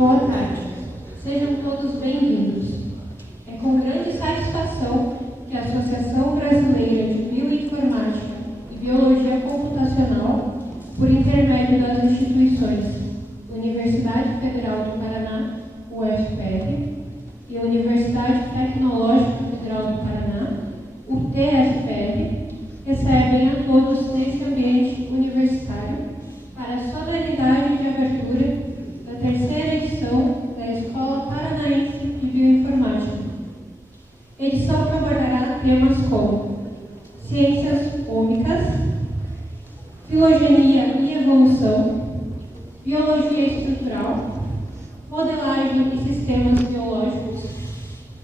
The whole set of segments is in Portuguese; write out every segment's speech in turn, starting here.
Boa tarde. Sejam todos bem-vindos. É com grande satisfação que a Associação Brasileira de Bioinformática e Biologia Computacional, por intermédio das instituições Universidade Federal do Paraná, UFPR, e a Universidade Tecnológica Federal do Paraná, UTFPR, recebem a todos neste ambiente universitário para a solenidade de abertura da terceira edição da Escola Paranaense de Bioinformática. Edição que abordará temas como ciências ômicas, filogenia e evolução, biologia estrutural, modelagem e sistemas biológicos,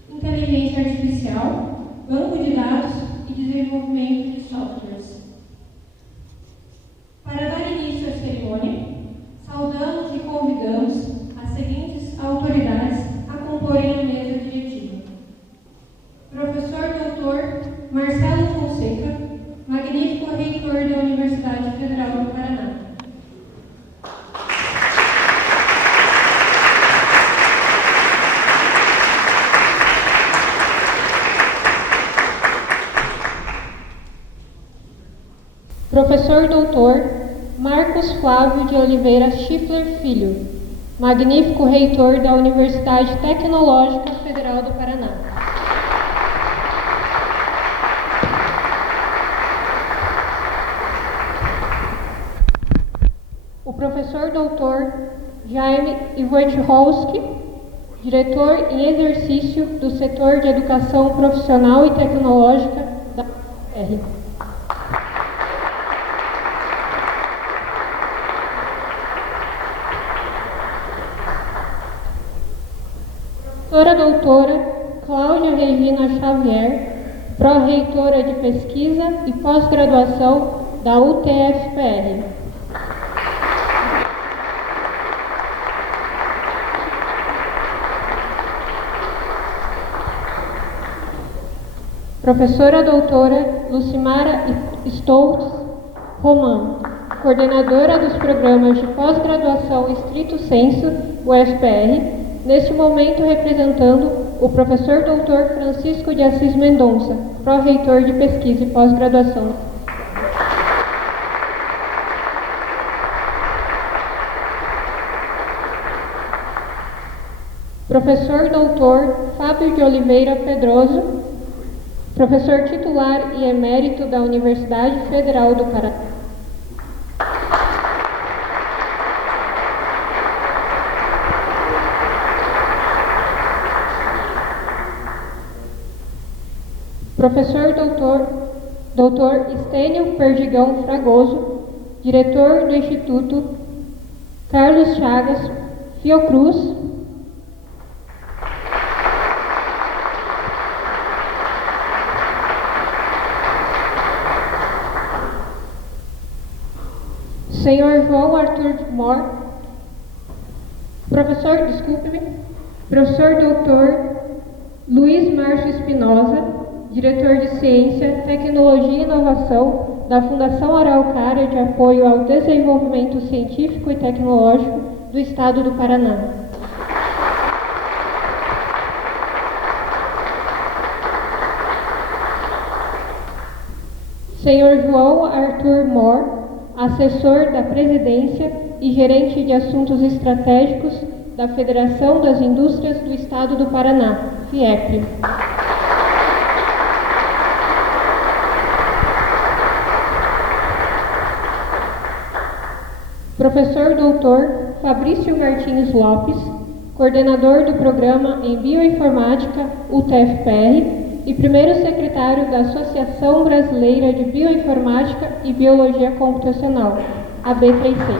inteligência artificial, banco de dados e desenvolvimento de softwares. Para dar início à cerimônia, saudamos e convidamos as seguintes autoridades a comporem a mesa diretiva. Professor Dr. Marcelo Fonseca, magnífico reitor da Universidade Federal do Paraná. Professor Dr. Marcos Flávio de Oliveira Schiffler Filho, magnífico reitor da Universidade Tecnológica Federal do Paraná. O professor Dr. Jaime Wojciechowski, diretor em exercício do setor de Educação Profissional e Tecnológica da UFR. Professora doutora Cláudia Regina Xavier, pró-reitora de Pesquisa e Pós-Graduação da UTFPR. Professora doutora Lucimara Stoltz Roman, coordenadora dos programas de pós-graduação estrito sensu, UFPR, neste momento representando o professor Dr. Francisco de Assis Mendonça, pró-reitor de pesquisa e pós-graduação. Professor Dr. Fábio de Oliveira Pedroso, professor titular e emérito da Universidade Federal do Paraná. Professor Dr. Estênio Perdigão Fragoso, diretor do Instituto Carlos Chagas Fiocruz. Senhor João Arthur Mor, professor Dr. Luiz Márcio Espinosa, diretor de Ciência, Tecnologia e Inovação da Fundação Araucária de Apoio ao Desenvolvimento Científico e Tecnológico do Estado do Paraná. Senhor João Arthur Mor, assessor da Presidência e gerente de Assuntos Estratégicos da Federação das Indústrias do Estado do Paraná, FIEP. Professor Dr. Fabrício Martins Lopes, coordenador do programa em Bioinformática UTFPR e primeiro secretário da Associação Brasileira de Bioinformática e Biologia Computacional, AB3C.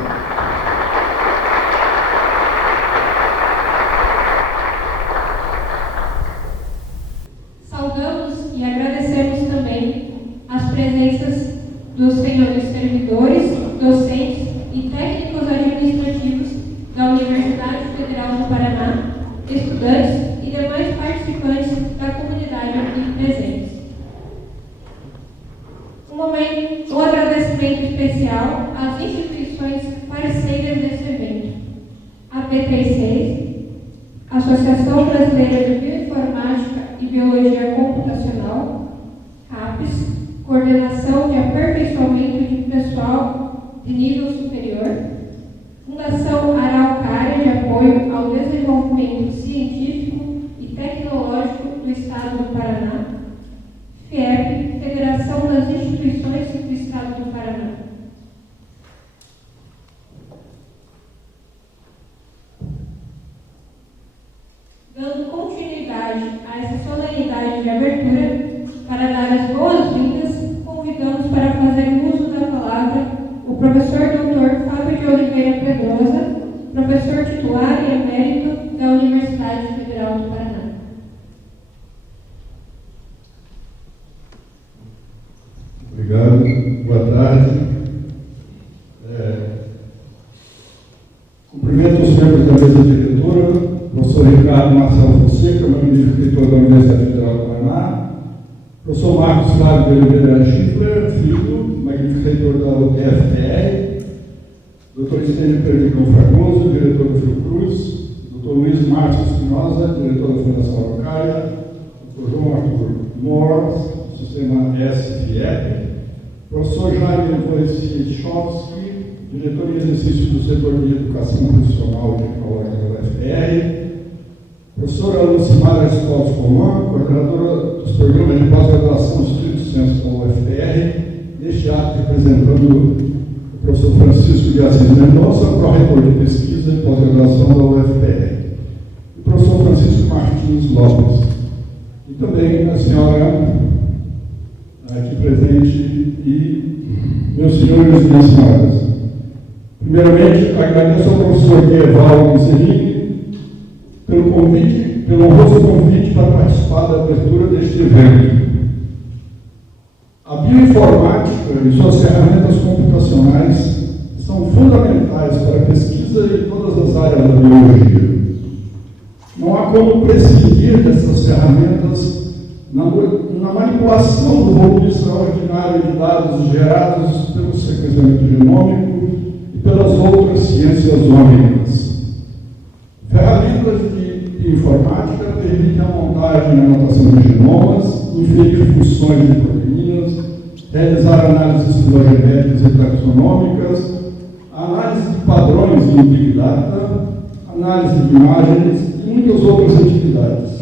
Saudamos e agradecemos também as presenças dos senhores servidores, docentes e técnicos administrativos da Universidade Federal do Paraná, estudantes e demais participantes da comunidade aqui presentes. Um agradecimento especial às instituições parceiras deste evento, a B3C, Associação Brasileira de Bioinformática e Biologia Computacional, CAPES, Coordenação de Aperfeiçoamento de Pessoal de Nível Superior, Fundação Araucária de Apoio ao Desenvolvimento Científico e Tecnológico do Estado do Paraná, FIEP, Federação das Instituições do Estado do Paraná. Dando continuidade a essa solenidade de abertura, para dar as boas-vindas, convidamos para fazer uso da palavra o professor Dr. Fábio de Oliveira Pedrosa, professor titular e emérito da Universidade Federal do Paraná. Obrigado, boa tarde. Cumprimento os membros da mesa diretora, professor Ricardo Marcelo Fonseca, magnífico reitor da Universidade Federal do Paraná, professor Marcos Flávio de Oliveira Schiffler, filho, magnífico reitor da UTFPR, doutor Estênio Perdigão Fragoso, diretor do Fiocruz, doutor Luiz Márcio Espinosa, diretor da Fundação Araucária, doutor João Arthur Moores, do Sistema SFIEP, professor Jaime Wojciechowski, diretor em exercício do setor de Educação Profissional e Tecnológica da UFR, professora Lucimara Escolos Coman, coordenadora dos programas de pós-graduação do Estrito Senso da UFR, neste ato representando o professor Francisco de Assis Mendonça, pró-reitor de pesquisa e pós-graduação da UFR, e o professor Francisco Martins Lopes, e também a senhora aqui presente e meus senhores e minhas senhoras. Primeiramente, agradeço ao professor Gueval Zerini pelo convite, pelo honroso convite para participar da abertura deste evento. A bioinformática e suas ferramentas computacionais são fundamentais para a pesquisa em todas as áreas da biologia. Não há como prescindir dessas ferramentas na manipulação do volume extraordinário de dados gerados pelo sequenciamento genômico e pelas outras ciências ômicas. Ferramentas de informática permitem a montagem e anotação de genomas, inferir funções de proteínas, realizar análises filogenéticas e taxonômicas, análise de padrões em Big Data, análise de imagens e muitas outras atividades.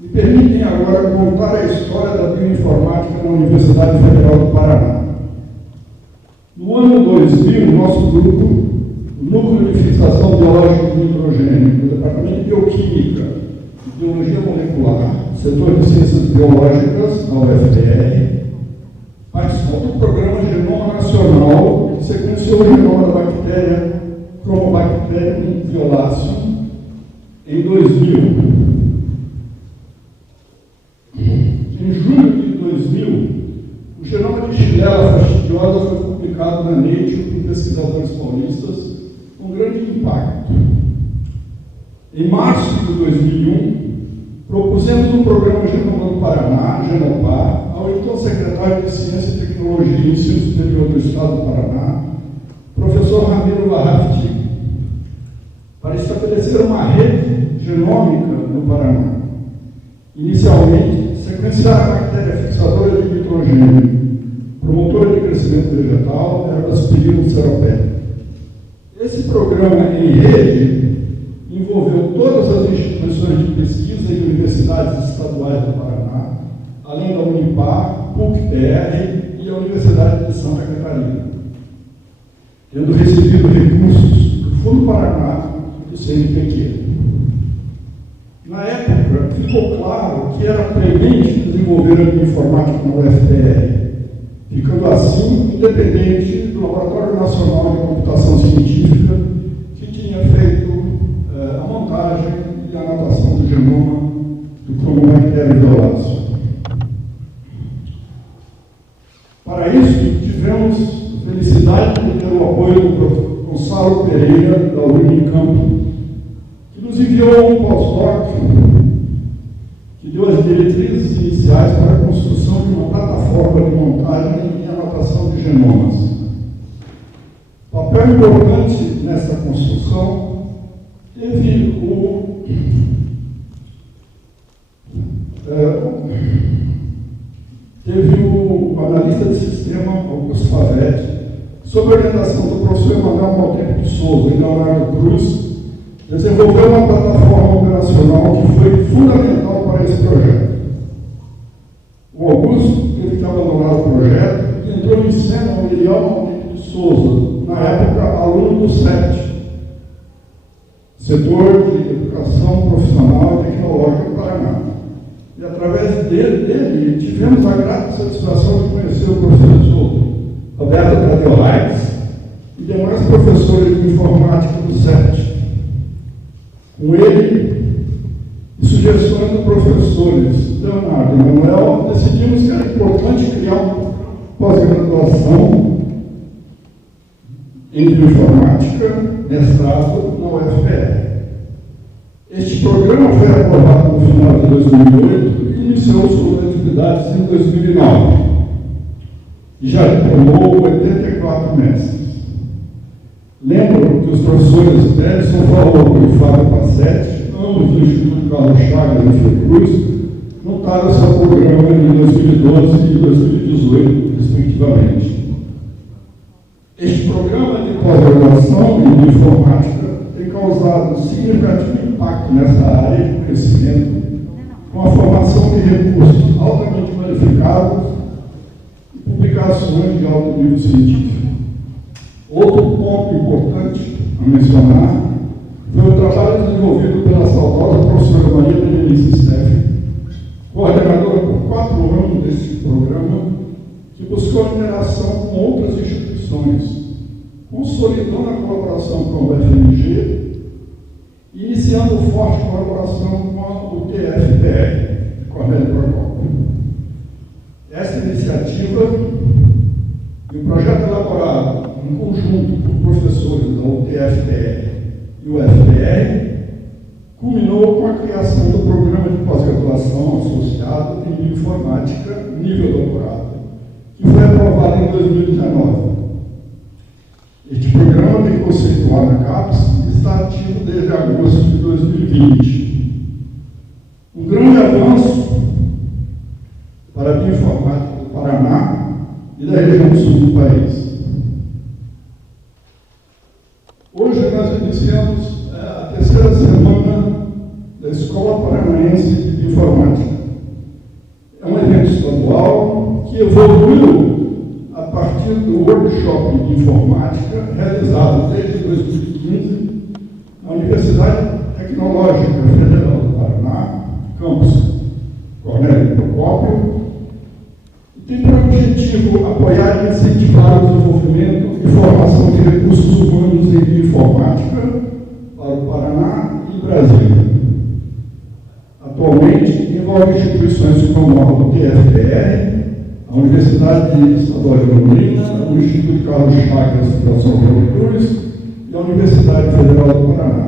Me permitem agora contar a história da bioinformática na Universidade Federal do Paraná. No ano 2000, nosso grupo, o Núcleo de Fixação Biológica do Nitrogênio, do Departamento de Bioquímica e Biologia Molecular, setor de Ciências Biológicas, da UFR, participou do programa Genoma Nacional, que sequenciou o genoma da bactéria Chromobacterium violaceum em 2000. Em julho de 2000, o genoma de Xylella fastidiosa foi publicado na Nature por pesquisadores paulistas com grande impacto. Em março de 2001, propusemos um programa Genoma do Paraná, Genopar, ao então secretário de Ciência, Tecnologia e Ensino Superior do Estado do Paraná, professor Ramiro Varrafti, para estabelecer uma rede genômica no Paraná. Inicialmente, sequenciar a bactéria fixadora de nitrogênio, promotora de crescimento vegetal, Herbaspirillum ceropetum. Esse programa em rede envolveu todas as instituições de pesquisa e universidades estaduais do Paraná, além da Unipar, PUC-TR e a Universidade de Santa Catarina, tendo recebido recursos do Fundo Paraná e do CNPq. Na época, ficou claro que era premente desenvolver a bioinformática na UFR, ficando assim independente do Laboratório Nacional de Computação Científica, que tinha feito a montagem e a anotação do genoma do Chromobacterium violaceum. Para isso, tivemos a felicidade de ter o apoio do professor Gonçalo Pereira, da Unicamp, que nos enviou um pós-doc que deu as diretrizes iniciais para a construção de uma plataforma de montagem e anotação de genomas. O papel importante nessa construção Teve o analista de sistema Augusto Favetti, sob a orientação do professor Emanuel Maltempo de Souza e Leonardo Cruz, desenvolveu uma plataforma operacional que foi fundamental para esse projeto. O Augusto teve que abandonar o projeto e entrou em cena o Eliel Maltempo de Souza, na época aluno do CEPT, Setor de Educação Profissional e Tecnológica do Paraná. E através dele tivemos a grata satisfação de conhecer o professor Roberto Tadeu Reis e demais professores de informática do CEPT. Com ele e sugestões dos professores Leonardo e Manuel, decidimos que era importante criar uma pós-graduação em bioinformática, mestrado na UFPR. Este programa foi aprovado no final de 2008 e iniciou suas atividades em 2009. E já diplomou 84 mestres. Lembro que os professores Edson Valor e Fábio Passetti, ambos do Instituto Carlos Chagas e Fiocruz, montaram seu programa em 2012 e 2018, respectivamente. Este programa de pós-graduação em informática tem causado significativo impacto nessa área de conhecimento, com a formação de recursos altamente qualificados e publicações de alto nível científico. Outro ponto importante a mencionar foi o trabalho desenvolvido pela saudosa professora Maria Berenice Steffen, coordenadora por 4 anos desse programa, que buscou a interação com outras instituições, consolidando a colaboração com o UFMG e iniciando forte colaboração com o TFPR, de Cornélio Procópio. Essa iniciativa e o projeto elaborado em conjunto por professores da UTFPR e o UFPR culminou com a criação do programa de pós-graduação associado em bioinformática nível doutorado, que foi aprovado em 2019. Este programa tem conceituado na CAPES e está ativo desde agosto de 2020. Um grande avanço para a bioinformática do Paraná e da região sul do país. Hoje nós iniciamos a 3ª semana da Escola Paranaense de Informática. É um evento estadual que evoluiu a partir do workshop de informática realizado desde 2015 na Universidade Tecnológica Federal do Paraná, campus Cornélio Procópio, e tem por objetivo apoiar e incentivar o desenvolvimento e formação de recursos humanos em bioinformática para o Paraná e Brasil. Atualmente, envolve instituições como a UTFPR, a Universidade Estadual de Londrina, o Instituto Carlos Chagas da São Paulo Cruz e a Universidade Federal do Paraná.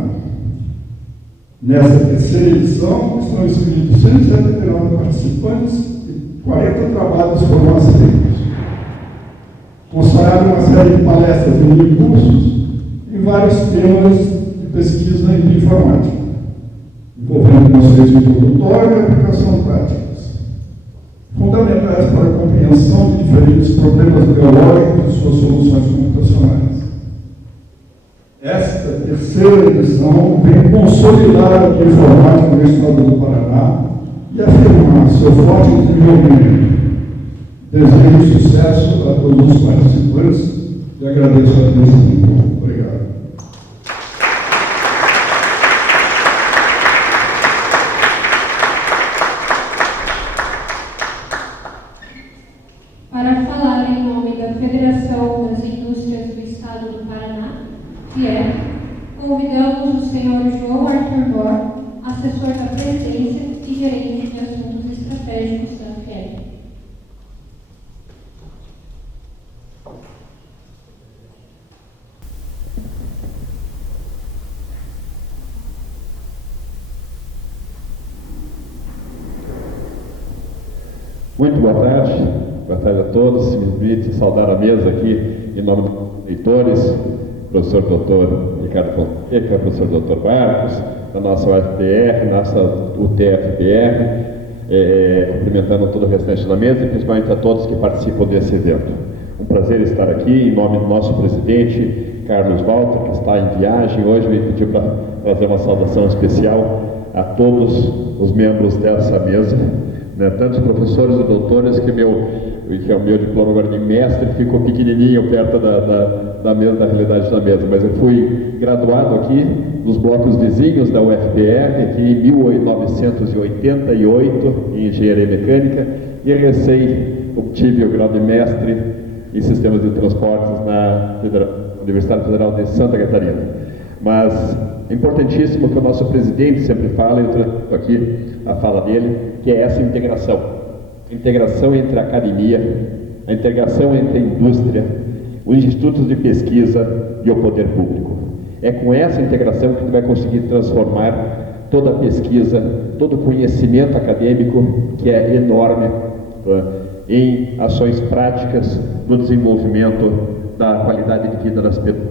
Nessa 3ª edição, estão inscritos 179 participantes e 40 trabalhos foram aceitos. Consagraram uma série de palestras e cursos em vários temas de pesquisa em bioinformática, envolvendo conceitos introdutórios e aplicação práticas, fundamentais para a compreensão de diferentes problemas biológicos e suas soluções computacionais. Esta 3ª edição vem consolidar a bioinformática no estado do Paraná e afirmar seu forte desenvolvimento. Desejo sucesso a todos os participantes e agradeço a atenção. Obrigado. Para falar em nome da Federação das Indústrias do Estado do Paraná, FIEP, convidamos o senhor João Arthur Bor, assessor da Presidência e gerente de assuntos estratégicos da FIEP. Muito boa tarde a todos. Se me permite saudar a mesa aqui em nome dos leitores, professor doutor Ricardo Fonseca, professor Dr. Marcos, da nossa UFPR, nossa UTFPR, cumprimentando todo o restante da mesa e principalmente a todos que participam desse evento. Um prazer estar aqui em nome do nosso presidente, Carlos Walter, que está em viagem hoje, me pediu para fazer uma saudação especial a todos os membros dessa mesa, né, tanto os professores e doutores que o meu diploma agora de mestre ficou pequenininho perto da mesa, da realidade da mesa, mas eu fui graduado aqui nos blocos vizinhos da UFPR, aqui em 1988, em Engenharia Mecânica, e obtive o grau de mestre em Sistemas de Transportes na Universidade Federal de Santa Catarina. Mas é importantíssimo que o nosso presidente sempre fala, eu trago aqui a fala dele, que é essa integração. A integração entre a academia, a integração entre a indústria, os institutos de pesquisa e o poder público. É com essa integração que a gente vai conseguir transformar toda a pesquisa, todo o conhecimento acadêmico, que é enorme, em ações práticas no desenvolvimento da qualidade de vida das pessoas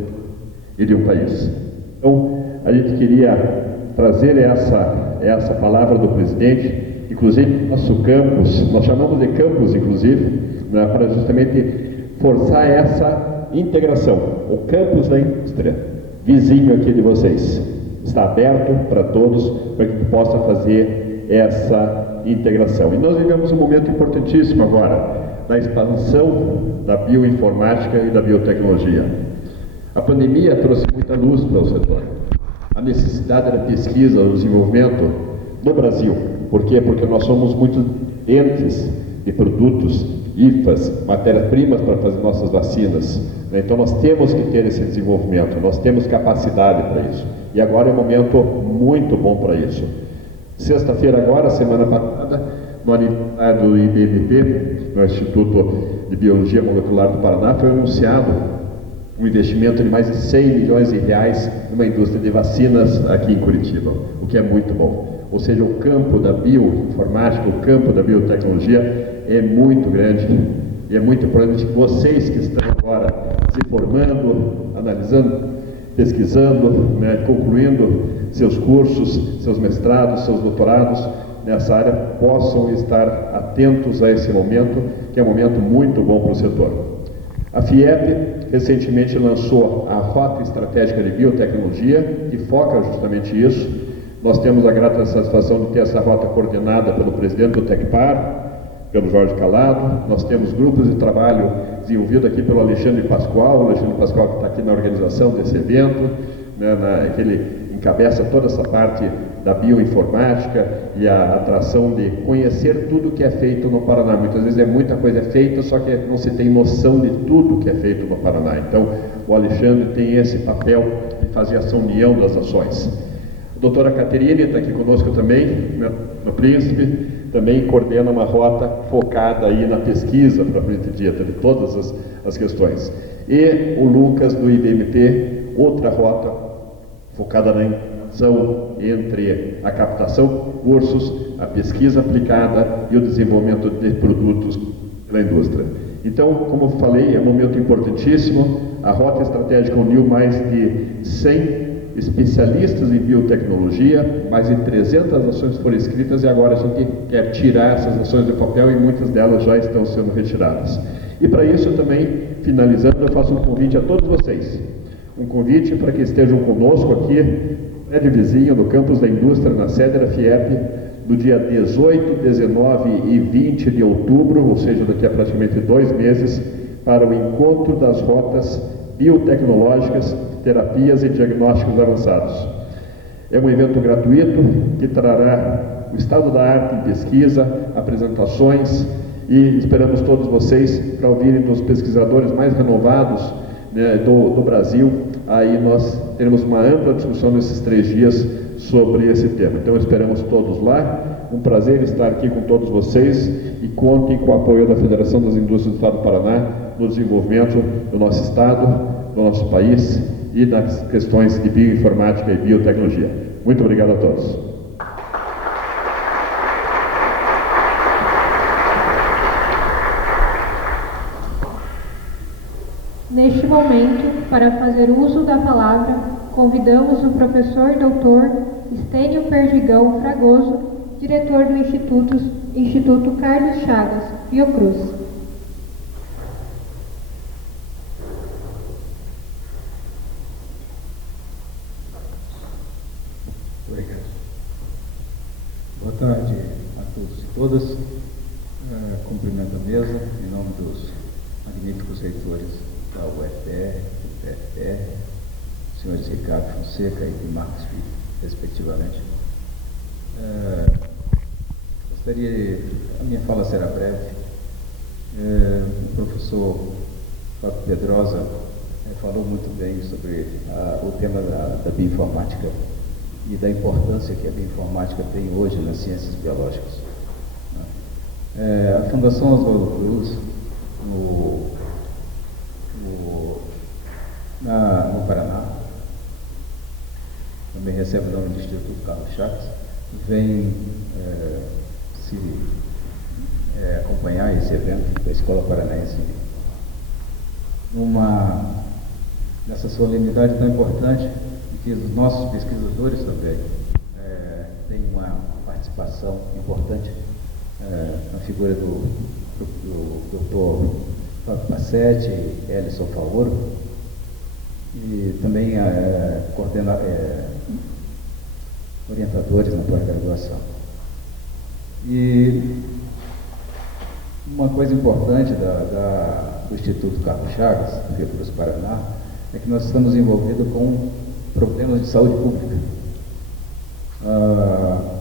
e de um país. Então, a gente queria trazer essa palavra do presidente, inclusive nosso campus, nós chamamos de campus, inclusive, né, para justamente forçar essa integração. O campus da indústria, vizinho aqui de vocês, está aberto para todos, para que possa fazer essa integração. E nós vivemos um momento importantíssimo agora, da expansão da bioinformática e da biotecnologia. A pandemia trouxe muita luz para o setor. A necessidade da pesquisa, do desenvolvimento no Brasil. Por quê? Porque nós somos muito dependentes de produtos, IFAs, matérias-primas para fazer nossas vacinas. Então nós temos que ter esse desenvolvimento, nós temos capacidade para isso. E agora é um momento muito bom para isso. Sexta-feira agora, semana passada, no aniversário do IBMP, no Instituto de Biologia Molecular do Paraná, foi anunciado um investimento de mais de 100 milhões de reais numa indústria de vacinas aqui em Curitiba, o que é muito bom. Ou seja, o campo da bioinformática, o campo da biotecnologia é muito grande e é muito importante que vocês que estão agora se formando, analisando, pesquisando, né, concluindo seus cursos, seus mestrados, seus doutorados nessa área, possam estar atentos a esse momento, que é um momento muito bom para o setor. A FIEP recentemente lançou a Rota Estratégica de Biotecnologia, que foca justamente isso. Nós temos a grata satisfação de ter essa rota coordenada pelo presidente do Tecpar, pelo Jorge Calado. Nós temos grupos de trabalho desenvolvidos aqui pelo Alexandre Pascoal, que está aqui na organização desse evento, né, que ele encabeça toda essa parte da bioinformática e a atração de conhecer tudo que é feito no Paraná. Muitas vezes muita coisa feita, só que não se tem noção de tudo que é feito no Paraná. Então, o Alexandre tem esse papel de fazer essa união das ações. A doutora Caterine está aqui conosco também, no Príncipe, também coordena uma rota focada aí na pesquisa, propriamente dita, de todas as questões. E o Lucas, do IBMT, outra rota focada na interação entre a captação de cursos, a pesquisa aplicada e o desenvolvimento de produtos pela indústria. Então, como eu falei, é um momento importantíssimo. A Rota Estratégica uniu mais de 100 especialistas em biotecnologia, mais de 300 ações foram escritas e agora a gente quer tirar essas ações do papel e muitas delas já estão sendo retiradas. E para isso também, finalizando, eu faço um convite a todos vocês. Um convite para que estejam conosco aqui, prédio vizinho, no campus da indústria, na sede da FIEP, no dia 18, 19 e 20 de outubro, ou seja, daqui a praticamente 2 meses, para o encontro das rotas biotecnológicas, terapias e diagnósticos avançados. É um evento gratuito que trará o estado da arte em pesquisa, apresentações, e esperamos todos vocês para ouvirem dos pesquisadores mais renovados, né, do Brasil. Aí nós teremos uma ampla discussão nesses 3 dias sobre esse tema. Então esperamos todos lá. Um prazer estar aqui com todos vocês e contem com o apoio da Federação das Indústrias do Estado do Paraná no desenvolvimento do nosso Estado, do nosso país e nas questões de bioinformática e biotecnologia. Muito obrigado a todos. Neste momento, para fazer uso da palavra, convidamos o professor doutor Estênio Perdigão Fragoso, diretor do Instituto Carlos Chagas, Fiocruz. Obrigado. Boa tarde a todos e todas. Cumprimento a mesa em nome dos magníficos reitores da UFPR, do PFPR, os senhores Ricardo Fonseca e Marcos Filho, respectivamente. A minha fala será breve. O professor Fábio Pedrosa falou muito bem sobre o tema da bioinformática e da importância que a bioinformática tem hoje nas ciências biológicas. A Fundação Oswaldo Cruz, no Paraná, também recebe o nome do Instituto Carlos Chagas, vem acompanhar esse evento da Escola Paranaense nessa solenidade tão importante, e que os nossos pesquisadores também têm uma participação importante na figura do Dr. Fábio Passetti e Ellison Faoro, e também orientadores na pós-graduação. E uma coisa importante do Instituto Carlos Chagas, do Fiocruz Paraná, é que nós estamos envolvidos com problemas de saúde pública.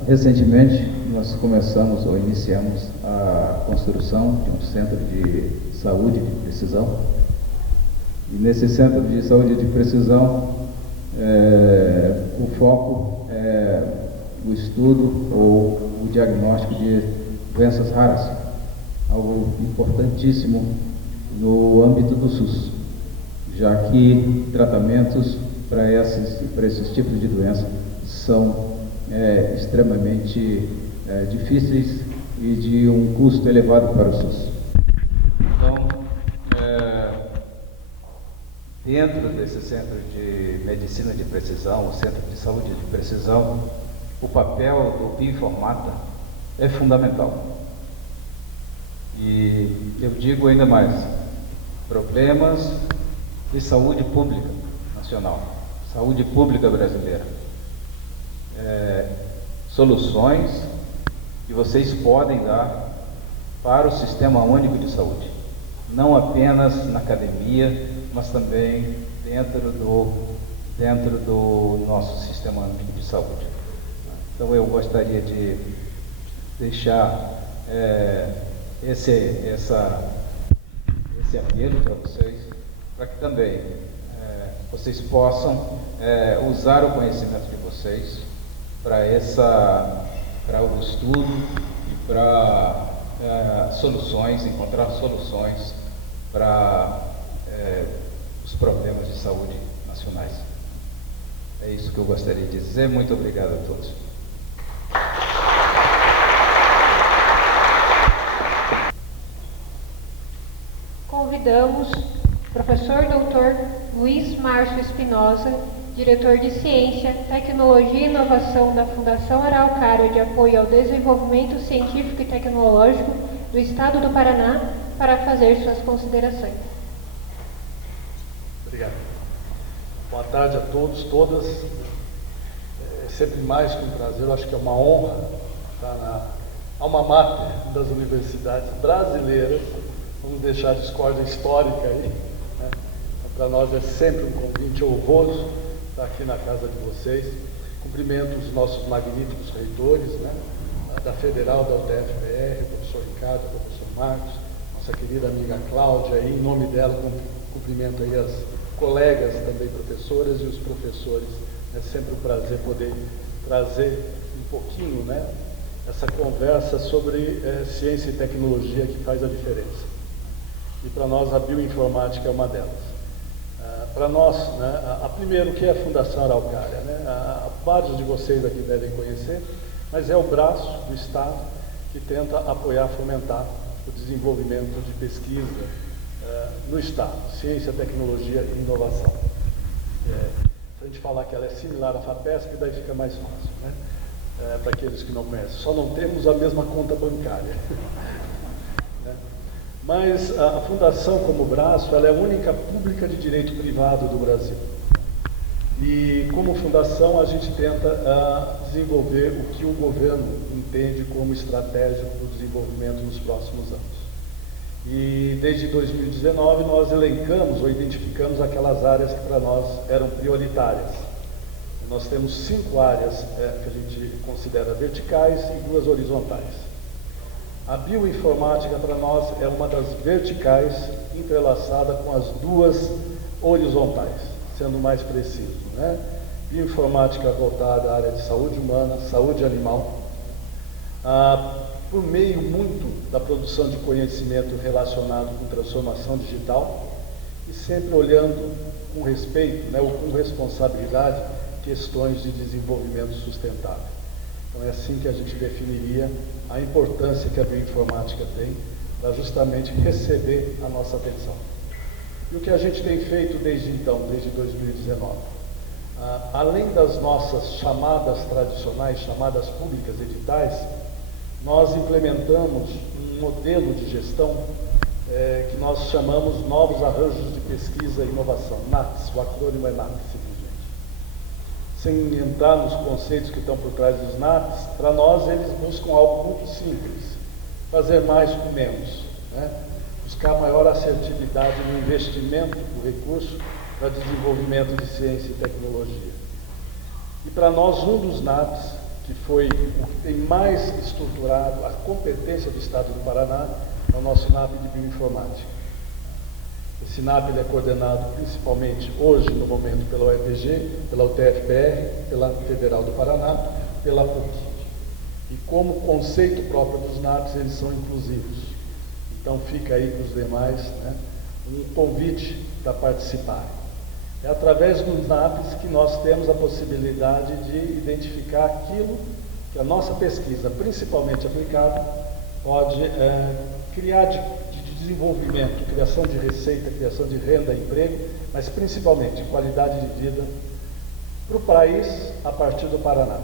Recentemente, nós começamos ou iniciamos a construção de um centro de saúde de precisão. E nesse centro de saúde de precisão, o foco é o estudo ou o diagnóstico de doenças raras, algo importantíssimo no âmbito do SUS, já que tratamentos para esses tipos de doença são extremamente difíceis e de um custo elevado para o SUS. Então, dentro desse centro de medicina de precisão, o centro de saúde de precisão, o papel do bioinformata é fundamental. E eu digo ainda mais, problemas de saúde pública nacional, saúde pública brasileira, soluções que vocês podem dar para o Sistema Único de Saúde, não apenas na academia, mas também dentro do nosso Sistema Único de Saúde. Então eu gostaria de deixar esse apelo para vocês, para que também vocês possam usar o conhecimento de vocês para o estudo e para encontrar soluções para os problemas de saúde nacionais. É isso que eu gostaria de dizer. Muito obrigado a todos. Convidamos o professor doutor Luiz Márcio Espinosa, diretor de Ciência, Tecnologia e Inovação da Fundação Araucária de Apoio ao Desenvolvimento Científico e Tecnológico do Estado do Paraná, para fazer suas considerações. Obrigado. Boa tarde a todos, todas. É sempre mais que um prazer, eu acho que é uma honra estar na alma mater das universidades brasileiras. Vamos deixar a discórdia histórica aí, né? Para nós é sempre um convite honroso estar aqui na casa de vocês. Cumprimento os nossos magníficos reitores, né? Da Federal, da UTFPR, o professor Ricardo, o professor Marcos, nossa querida amiga Cláudia, e em nome dela cumprimento aí as colegas também professoras e os professores. É sempre um prazer poder trazer um pouquinho, né, essa conversa sobre ciência e tecnologia que faz a diferença. E para nós a bioinformática é uma delas. Para nós, né, primeiro, o que é a Fundação Araucária? Né? Vários de vocês aqui devem conhecer, mas é o braço do Estado que tenta apoiar, fomentar o desenvolvimento de pesquisa no Estado, ciência, tecnologia e inovação. Se a gente falar que ela é similar à FAPESP, daí fica mais fácil, né? Para aqueles que não conhecem. Só não temos a mesma conta bancária. Né? Mas a Fundação, como braço, ela é a única pública de direito privado do Brasil. E, como fundação, a gente tenta desenvolver o que o governo entende como estratégia para o desenvolvimento nos próximos anos. E, desde 2019, nós elencamos ou identificamos aquelas áreas que para nós eram prioritárias. Nós temos 5 áreas que a gente considera verticais e 2 horizontais. A bioinformática, para nós, é uma das verticais entrelaçada com as 2 horizontais, sendo mais preciso, né? Bioinformática voltada à área de saúde humana, saúde animal, por meio muito da produção de conhecimento relacionado com transformação digital e sempre olhando com respeito, né, ou com responsabilidade, questões de desenvolvimento sustentável. Então é assim que a gente definiria a importância que a bioinformática tem para justamente receber a nossa atenção. E o que a gente tem feito desde então, desde 2019? Além das nossas chamadas tradicionais, chamadas públicas, editais, nós implementamos um modelo de gestão que nós chamamos Novos Arranjos de Pesquisa e Inovação, NAPS, o acrônimo é NAPS, simplesmente. Sem entrar nos conceitos que estão por trás dos NAPS, para nós eles buscam algo muito simples, fazer mais com menos, né? Buscar maior assertividade no investimento do recurso para desenvolvimento de ciência e tecnologia. E para nós, um dos NAPs, que foi o que tem mais estruturado a competência do Estado do Paraná, é o nosso NAP de bioinformática. Esse NAP ele é coordenado principalmente hoje, no momento, pela UEPG, pela UTFPR, pela Federal do Paraná, pela PUC. E como conceito próprio dos NAPs, eles são inclusivos. Então fica aí para os demais, né, um convite para participar. É através dos NAPs que nós temos a possibilidade de identificar aquilo que a nossa pesquisa, principalmente aplicada, pode criar de desenvolvimento, criação de receita, criação de renda, emprego, mas principalmente qualidade de vida para o país a partir do Paraná.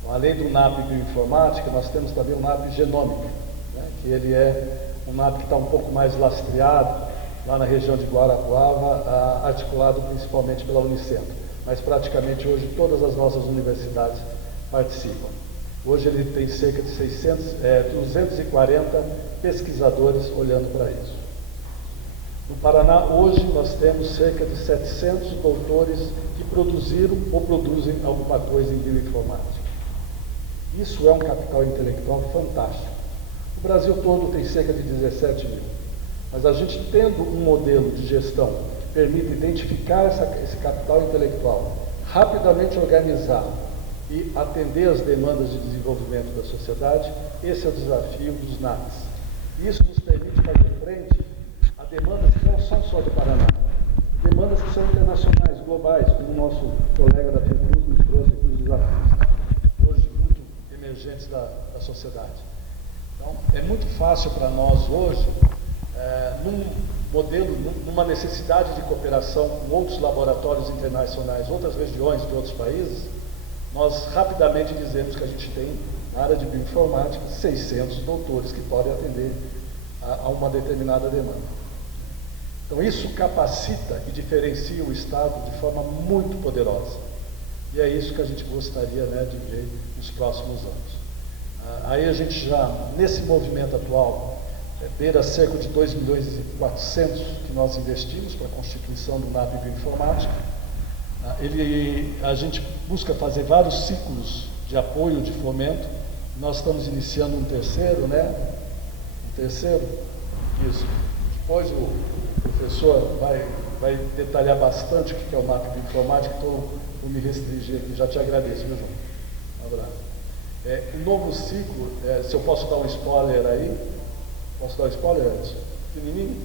Então, além do NAP bioinformática, nós temos também o NAP genômica, né, que ele é um NAP que está um pouco mais lastreado, lá na região de Guarapuava, articulado principalmente pela Unicentro. Mas praticamente hoje todas as nossas universidades participam. Hoje ele tem cerca de 240 pesquisadores olhando para isso. No Paraná, hoje, nós temos cerca de 700 doutores que produziram ou produzem alguma coisa em bioinformática. Isso é um capital intelectual fantástico. O Brasil todo tem cerca de 17 mil. Mas a gente tendo um modelo de gestão que permite identificar esse capital intelectual, rapidamente organizar e atender as demandas de desenvolvimento da sociedade, esse é o desafio dos NAPs. Isso nos permite fazer frente a demandas que não são só do Paraná, demandas que são internacionais, globais, como o nosso colega da Fiocruz nos trouxe aqui os desafios, hoje muito emergentes da sociedade. Então, é muito fácil para nós hoje, num modelo, numa necessidade de cooperação com outros laboratórios internacionais, outras regiões de outros países, nós rapidamente dizemos que a gente tem, na área de bioinformática, 600 doutores que podem atender a uma determinada demanda. Então, isso capacita e diferencia o Estado de forma muito poderosa. E é isso que a gente gostaria, né, de ver nos próximos anos. Aí a gente já, nesse movimento atual, beira cerca de 2,4 milhões que nós investimos para a constituição do NAP Bioinformática. A gente busca fazer vários ciclos de apoio, de fomento. Nós estamos iniciando um terceiro, né? Isso. Depois o professor vai detalhar bastante o que é o NAP Bioinformática, então vou me restringir aqui. Já te agradeço, viu, João? Um abraço. O novo ciclo, se eu posso dar um spoiler aí, posso dar um spoiler, Edson? Pequenininho?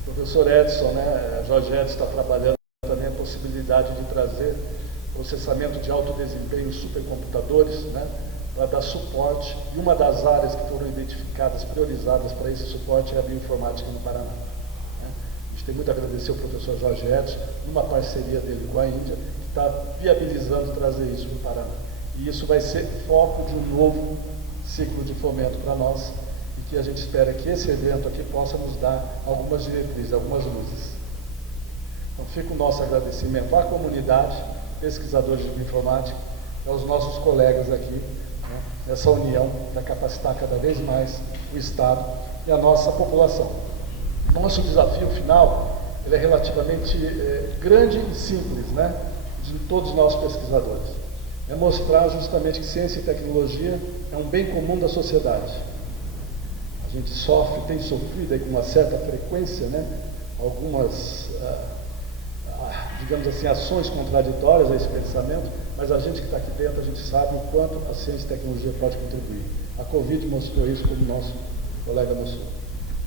O professor Edson, né? Jorge Edson está trabalhando também a possibilidade de trazer processamento de alto desempenho em supercomputadores, né, para dar suporte, e uma das áreas que foram identificadas, priorizadas para esse suporte é a bioinformática no Paraná. Né? gente tem muito a agradecer ao professor Jorge Edson, numa parceria dele com a Índia, que está viabilizando trazer isso para o Paraná. E isso vai ser foco de um novo ciclo de fomento para nós, e que a gente espera que esse evento aqui possa nos dar algumas diretrizes, algumas luzes. Então fica o nosso agradecimento à comunidade, pesquisadores de bioinformática, aos nossos colegas aqui, né, nessa união para capacitar cada vez mais o Estado e a nossa população. Nosso desafio final ele é relativamente grande e simples, né, de todos nós pesquisadores. É mostrar justamente que ciência e tecnologia é um bem comum da sociedade. A gente sofre, tem sofrido aí com uma certa frequência, né, algumas, digamos assim, ações contraditórias a esse pensamento, mas a gente que está aqui dentro, a gente sabe o quanto a ciência e tecnologia pode contribuir. A Covid mostrou isso, como o nosso colega mostrou.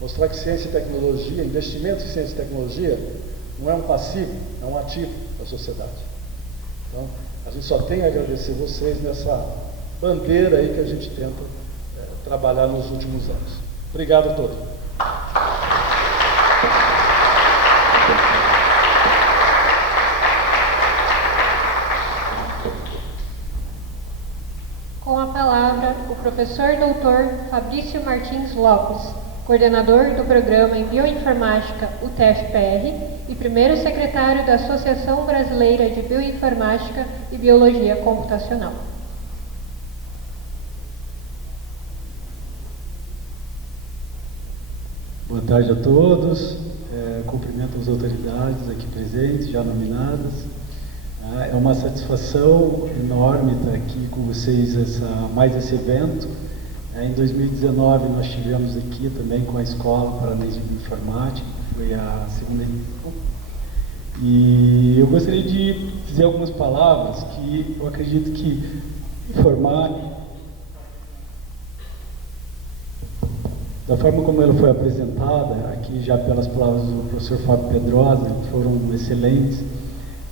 Mostrar que ciência e tecnologia, investimento em ciência e tecnologia, não é um passivo, é um ativo da sociedade. Então, a gente só tem a agradecer vocês nessa bandeira aí que a gente tenta trabalhar nos últimos anos. Obrigado a todos. Com a palavra, o professor doutor Fabrício Martins Lopes, coordenador do programa em Bioinformática UTFPR e primeiro secretário da Associação Brasileira de Bioinformática e Biologia Computacional. Boa tarde a todos, cumprimento as autoridades aqui presentes, já nominadas. É uma satisfação enorme estar aqui com vocês mais esse evento. Em 2019 nós tivemos aqui também com a Escola Paranaense de Bioinformática, foi a segunda edição. E eu gostaria de dizer algumas palavras que eu acredito que informática, da forma como ela foi apresentada, aqui já pelas palavras do professor Fábio Pedrosa, que foram excelentes,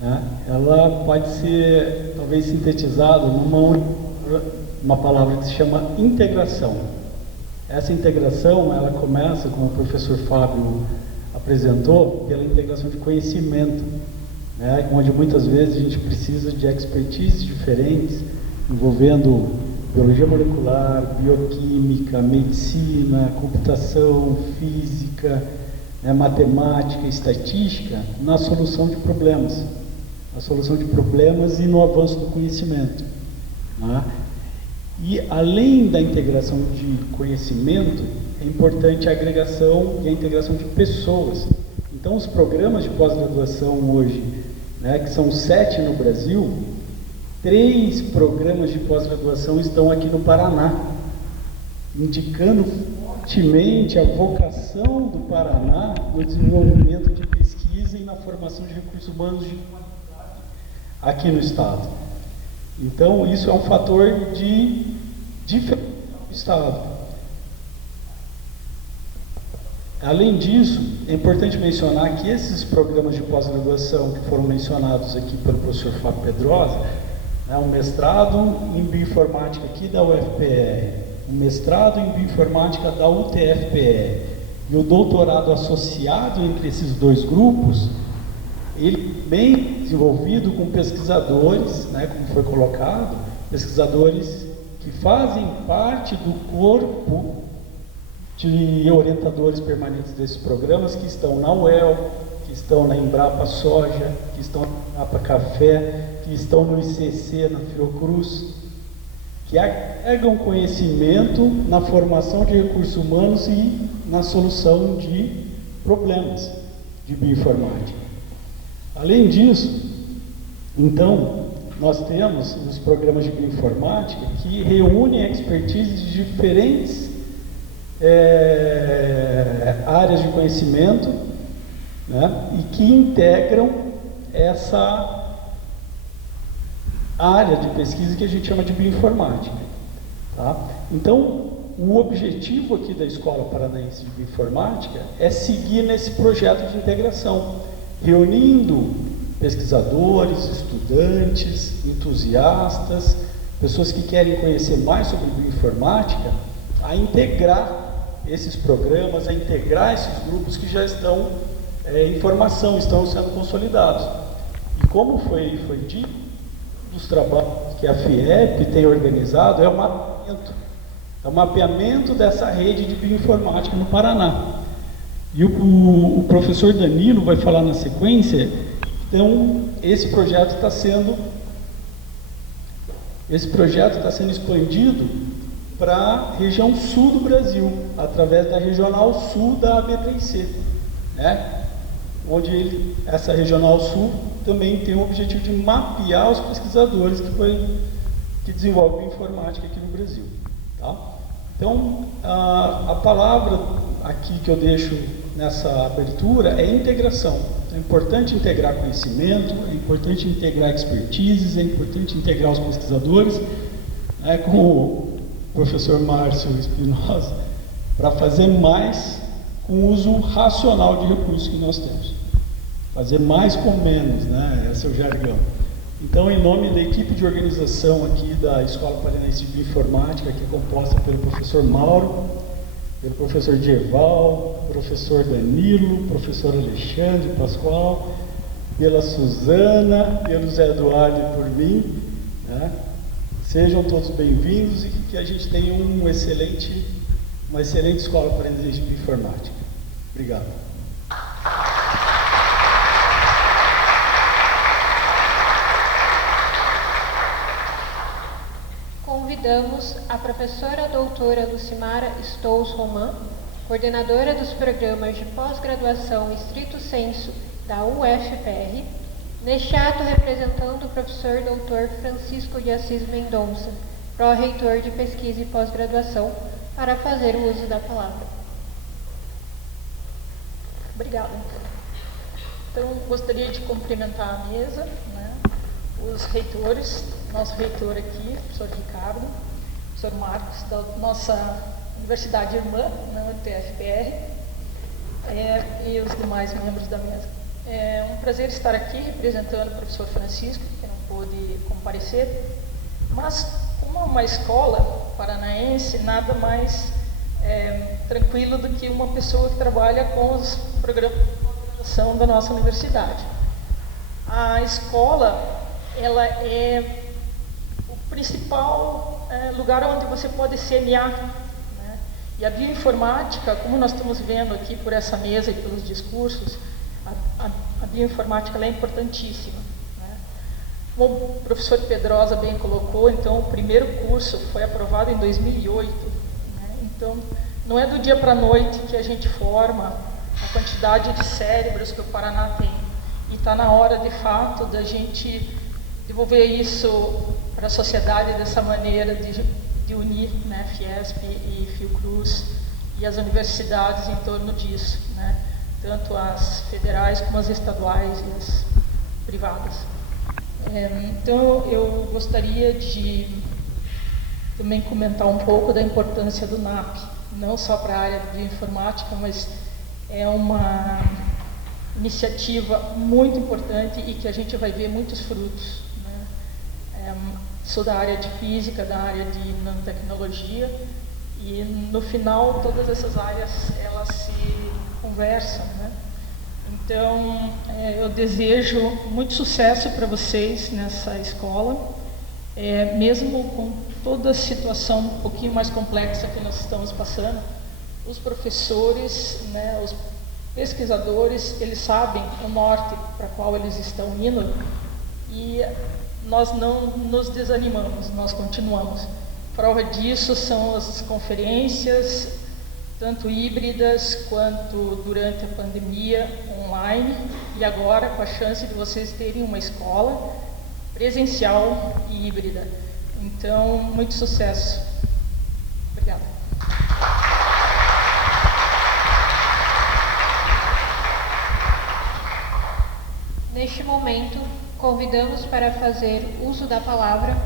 né? Ela pode ser talvez sintetizada numa palavra que se chama integração. Essa integração, ela começa, como o professor Fábio apresentou, pela integração de conhecimento, né? Onde muitas vezes a gente precisa de expertise diferentes, envolvendo biologia molecular, bioquímica, medicina, computação, física, né, matemática, estatística, na solução de problemas. Na solução de problemas e no avanço do conhecimento. Né? E além da integração de conhecimento, é importante a agregação e a integração de pessoas. Então, os programas de pós-graduação hoje, né, que são 7 no Brasil, 3 programas de pós-graduação estão aqui no Paraná, indicando fortemente a vocação do Paraná no desenvolvimento de pesquisa e na formação de recursos humanos de qualidade aqui no Estado. Então, isso é um fator de diferencial do Estado. Além disso, é importante mencionar que esses programas de pós-graduação que foram mencionados aqui pelo professor Fábio Pedrosa, um mestrado em bioinformática aqui da UFPR, um mestrado em bioinformática da UTFPR e o doutorado associado entre esses dois grupos, ele bem desenvolvido com pesquisadores, né, como foi colocado, pesquisadores que fazem parte do corpo de orientadores permanentes desses programas, que estão na UEL, que estão na Embrapa Soja, que estão na Embrapa Café, que estão no ICC, na Fiocruz, que agregam conhecimento na formação de recursos humanos e na solução de problemas de bioinformática. Além disso, então, nós temos os programas de bioinformática que reúnem expertise de diferentes áreas de conhecimento, né, e que integram essa área de pesquisa que a gente chama de bioinformática. Tá? Então, o objetivo aqui da Escola Paranaense de Bioinformática é seguir nesse projeto de integração, reunindo pesquisadores, estudantes, entusiastas, pessoas que querem conhecer mais sobre bioinformática, a integrar esses programas, a integrar esses grupos que já estão informação, estão sendo consolidados. E como foi dito, dos trabalhos que a FIEP tem organizado é o mapeamento dessa rede de bioinformática no Paraná. E o professor Danilo vai falar na sequência. Então, esse projeto está sendo expandido para a região sul do Brasil, através da Regional Sul da AB3C, né? Onde essa Regional Sul também tem o objetivo de mapear os pesquisadores que desenvolvem informática aqui no Brasil. Tá? Então, a palavra aqui que eu deixo nessa abertura é integração. É importante integrar conhecimento, é importante integrar expertises, é importante integrar os pesquisadores, né, com o professor Márcio Espinosa, para fazer mais com o uso racional de recursos que nós temos. Fazer mais com menos, né? Esse é o jargão. Então, em nome da equipe de organização aqui da Escola Paranaense de Bioinformática, que é composta pelo professor Mauro, pelo professor Dieval, professor Danilo, professor Alexandre Pascoal, pela Suzana, pelo Zé Eduardo e por mim, né? Sejam todos bem-vindos e que a gente tenha uma excelente Escola Paranaense de Bioinformática. Obrigado. Convidamos a professora doutora Lucimara Stous Roman, coordenadora dos programas de pós-graduação estrito sensu da UFPR, neste ato representando o professor doutor Francisco de Assis Mendonça, pró-reitor de pesquisa e pós-graduação, para fazer o uso da palavra. Obrigada. Então, gostaria de cumprimentar a mesa, né, os reitores, nosso reitor aqui, professor Ricardo, professor Marcos, da nossa universidade irmã, na UTFPR, e os demais membros da mesa. É um prazer estar aqui representando o professor Francisco, que não pôde comparecer, mas como é uma escola paranaense, nada mais tranquilo do que uma pessoa que trabalha com os programas de pós-graduação da nossa universidade. A escola, ela é o principal lugar onde você pode semear, né? E a bioinformática, como nós estamos vendo aqui por essa mesa e pelos discursos, a bioinformática ela é importantíssima, né? Como o professor Pedrosa bem colocou, então o primeiro curso foi aprovado em 2008, né? Então não é do dia para a noite que a gente forma a quantidade de cérebros que o Paraná tem, e está na hora de fato da gente devolver isso para a sociedade dessa maneira de unir, né, Fiesp e Fiocruz e as universidades em torno disso, né, tanto as federais como as estaduais e as privadas. Então, eu gostaria de também comentar um pouco da importância do NAP, não só para a área de bioinformática, mas é uma iniciativa muito importante e que a gente vai ver muitos frutos. Sou da área de física, da área de nanotecnologia, e no final todas essas áreas elas se conversam, né? Então eu desejo muito sucesso para vocês nessa escola, mesmo com toda a situação um pouquinho mais complexa que nós estamos passando. Os professores, né, os pesquisadores, eles sabem o norte para qual eles estão indo, e nós não nos desanimamos, nós continuamos. Prova disso são as conferências, tanto híbridas quanto durante a pandemia online, e agora com a chance de vocês terem uma escola presencial e híbrida. Então, muito sucesso. Obrigada. Neste momento, convidamos para fazer uso da palavra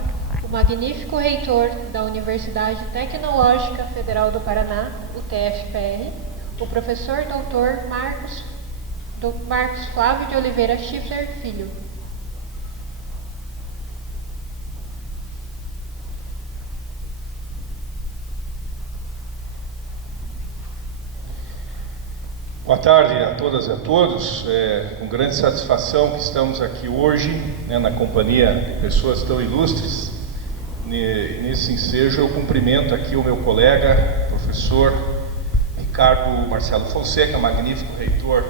o magnífico reitor da Universidade Tecnológica Federal do Paraná, UTFPR, o professor doutor Marcos Flávio de Oliveira Schiffler Filho. Boa tarde a todas e a todos. Com grande satisfação que estamos aqui hoje, né, na companhia de pessoas tão ilustres. Nesse ensejo eu cumprimento aqui o meu colega, professor Ricardo Marcelo Fonseca, magnífico reitor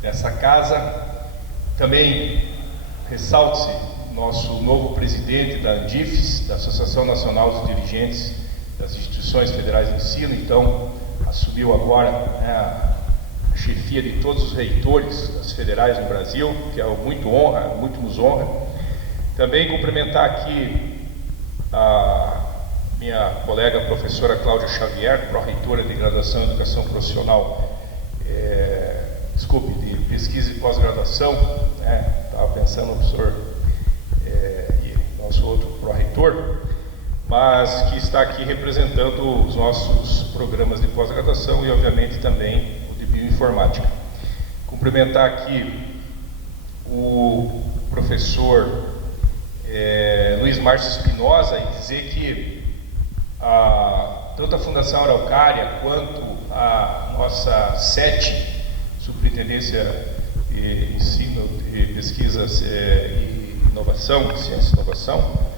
dessa casa. Também ressalte-se nosso novo presidente da ANDIFES, da Associação Nacional dos Dirigentes das Instituições Federais de Ensino, então assumiu agora, né, a chefia de todos os reitores das federais no Brasil, que é muito nos honra. Também cumprimentar aqui a minha colega professora Cláudia Xavier, pró-reitora de Graduação em Educação Profissional, de Pesquisa e Pós-Graduação, né? Estava pensando no professor e nosso outro pró-reitor, mas que está aqui representando os nossos programas de pós-graduação e, obviamente, também o de bioinformática. Cumprimentar aqui o professor Luiz Márcio Espinosa e dizer que tanto a Fundação Araucária quanto a nossa SET, Superintendência de Ensino, de Pesquisas e Inovação, Ciência e Inovação,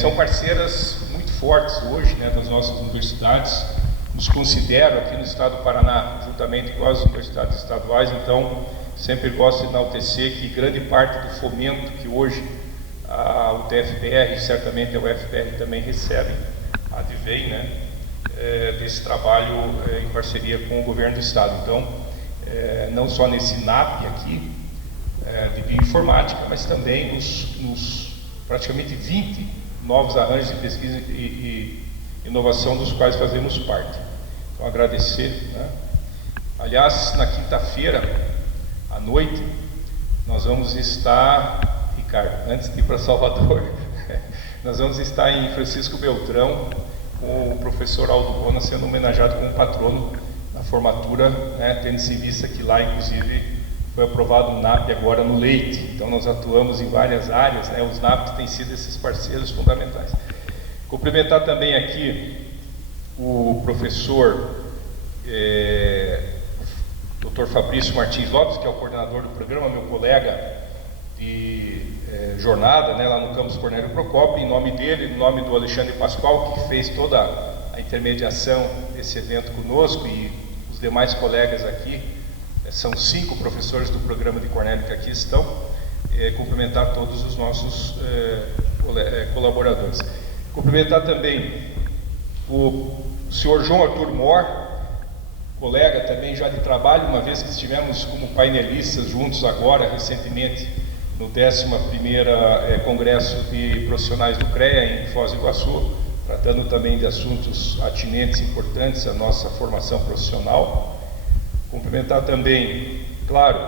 são parceiras muito fortes hoje, né, das nossas universidades. Nos considero aqui no estado do Paraná, juntamente com as universidades estaduais, então sempre gosto de enaltecer que grande parte do fomento que hoje a UTFPR, certamente a UFPR também recebe, advém, né, desse trabalho em parceria com o governo do estado. Então, não só nesse NAP aqui, de bioinformática, mas também nos praticamente 20 novos arranjos de pesquisa e inovação dos quais fazemos parte. Então, agradecer, né? Aliás, na quinta-feira, à noite, nós vamos estar, Ricardo, antes de ir para Salvador, nós vamos estar em Francisco Beltrão, com o professor Aldo Bona sendo homenageado como patrono na formatura, né, tendo-se em vista que lá, inclusive, foi aprovado um NAP agora no leite. Então, nós atuamos em várias áreas, né, os NAPs têm sido esses parceiros fundamentais. Cumprimentar também aqui o professor Dr. Fabrício Martins Lopes, que é o coordenador do programa, meu colega de jornada, né, lá no campus Cornélio Procópio, em nome dele, em nome do Alexandre Pascoal, que fez toda a intermediação desse evento conosco, e os demais colegas aqui, são 5 professores do programa de Cornélio que aqui estão, cumprimentar todos os nossos colaboradores. Cumprimentar também o senhor João Arthur Mor, colega também já de trabalho, uma vez que estivemos como painelistas juntos agora, recentemente, no 11º Congresso de Profissionais do CREA em Foz do Iguaçu, tratando também de assuntos atinentes e importantes à nossa formação profissional. Cumprimentar também, claro,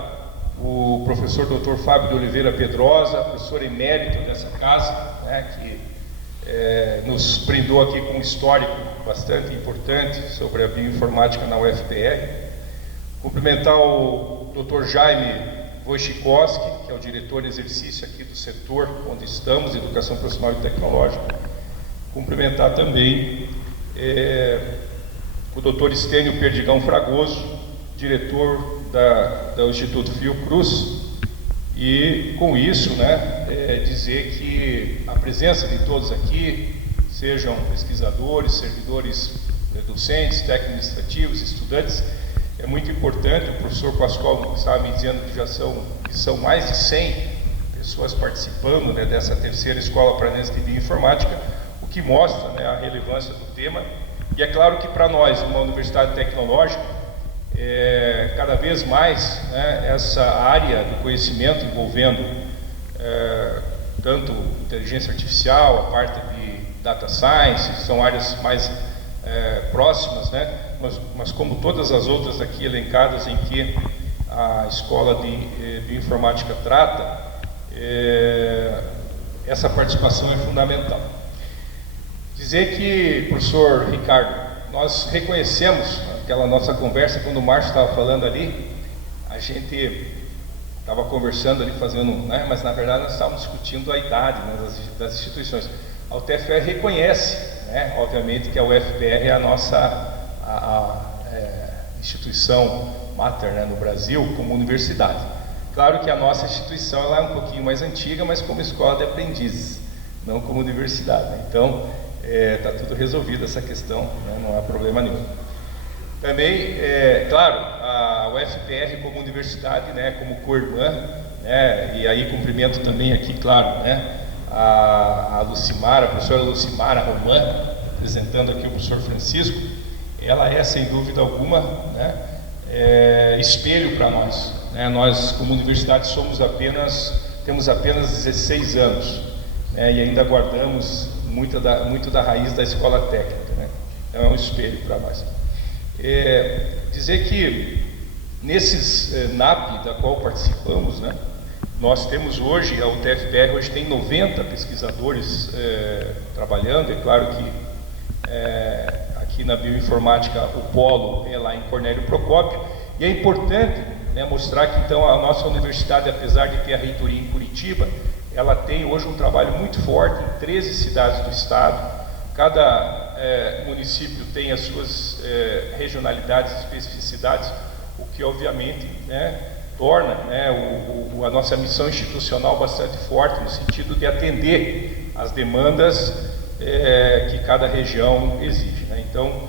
o professor Dr. Fábio de Oliveira Pedrosa, professor emérito dessa casa, né, que nos brindou aqui com um histórico bastante importante sobre a bioinformática na UFPR. Cumprimentar o Dr. Jaime Wojcikowski, que é o diretor de exercício aqui do setor onde estamos, Educação Profissional e Tecnológica. Cumprimentar também o Dr. Estênio Perdigão Fragoso, diretor do Instituto Fiocruz, e com isso, né, dizer que a presença de todos aqui, sejam pesquisadores, servidores docentes, técnicos administrativos, estudantes, é muito importante. O professor Pascoal estava me dizendo que são mais de 100 pessoas participando, né, dessa terceira Escola Paranense de Bioinformática, o que mostra, né, a relevância do tema. E é claro que para nós, uma universidade tecnológica, cada vez mais, né, essa área do conhecimento envolvendo tanto inteligência artificial, a parte de data science, são áreas mais próximas, né, mas como todas as outras aqui elencadas em que a escola de bioinformática trata, essa participação é fundamental. Dizer que, professor Ricardo, nós reconhecemos aquela nossa conversa, quando o Márcio estava falando ali, a gente estava conversando ali, fazendo, né, mas na verdade nós estávamos discutindo a idade, né, das instituições. A UTFPR reconhece, né, obviamente, que a UFPR é a nossa instituição mater, né, no Brasil como universidade. Claro que a nossa instituição ela é um pouquinho mais antiga, mas como escola de aprendizes, não como universidade. Então, está tudo resolvido essa questão, né, não há problema nenhum. Também, claro, a UFPR como universidade, né, como co-irmã, né, e aí cumprimento também aqui, claro, né, a Lucimara, a professora Lucimara Romã, representando aqui o professor Francisco. Ela é, sem dúvida alguma, né, espelho para nós, né? Nós, como universidade, temos apenas 16 anos, né, e ainda guardamos muito da raiz da escola técnica, né? Então é um espelho para nós. Dizer que nesses NAP da qual participamos, né, nós temos hoje, a UTFPR hoje tem 90 pesquisadores trabalhando. É claro que aqui na bioinformática o polo é lá em Cornélio Procópio, e é importante, né, mostrar que então a nossa universidade, apesar de ter a reitoria em Curitiba, ela tem hoje um trabalho muito forte em 13 cidades do estado. Cada município tem as suas regionalidades e especificidades, o que obviamente, né, torna, né, a nossa missão institucional bastante forte no sentido de atender às demandas que cada região exige, né? Então,